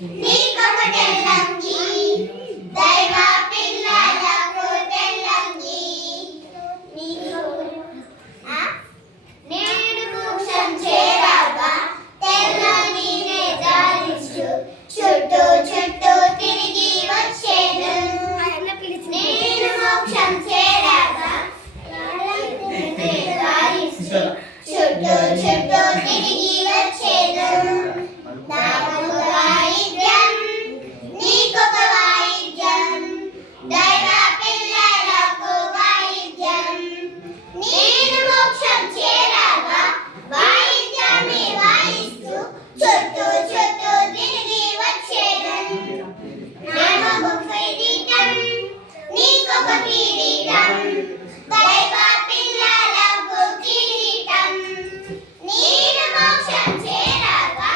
నీకొకటెల్లంగి దైవ పిల్లలకు తెల్లంగి నేడు మోక్షం చేరాగా తెల్లంగినే ధరించు చుట్టూ చుట్టూ తిరిగి వచ్చేను నేను మోక్షం చేరాగా ధరించు చుట్టూ చుట్టూ తిరిగి వచ్చేను నాకొక వాయిద్యం నీకొక వాయిద్యం దైవ పిల్లలకు వాయిద్యం నేను మోక్షం చేరాగా వాయిద్యాన్ని వాయిస్తూ చుట్టూ చుట్టూ తిరిగి వచ్చేదను నాకొక కిరీటం నీకొక కిరీటం దైవ పిల్లలకు కిరీటం నేను మోక్షం చేరాగా